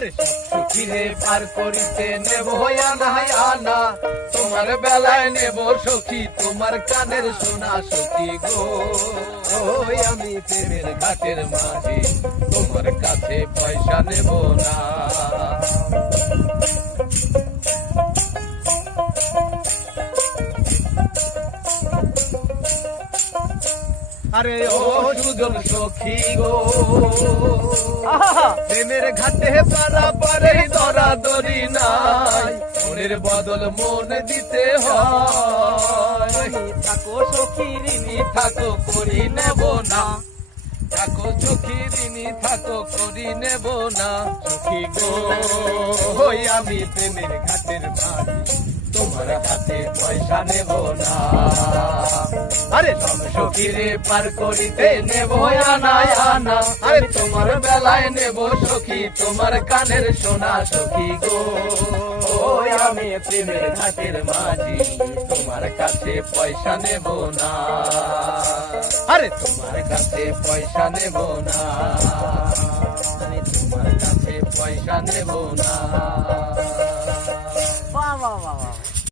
আরে সখীরে পার করিতে নেব আনা আনা, তোমার বেলায় নেব সখী তোমার কানের সোনা সখী গো। আমি প্রেমের ঘাটের মাঝি, তোমার কাছে পয়সা নেব না। আরে ও সুজন সখী গো, প্রেমের ঘাটে পারা পারে ধরা ধরি নাই, মনের বদল মন দিতে হয়। থাকো সখী ঋণী থাকো করি নেব না, থাকো সখী ঋণী থাকো করি নেব না। সখী গো আমি প্রেমের ঘাটের মাঝি, তোমার হাতে পয়সা নেব না। আরে সব সখীরে পার করিতে নেব আনা আনা, আরে তোমার বেলায় নেব সখী তোমার কানের সোনা সখী গো। আমি প্রেমের ঘাটের মাঝি, তোমার কাছে পয়সা নেব না। আরে তোমার কাছে পয়সা নেব না, আরে তোমার কাছে পয়সা নেব না।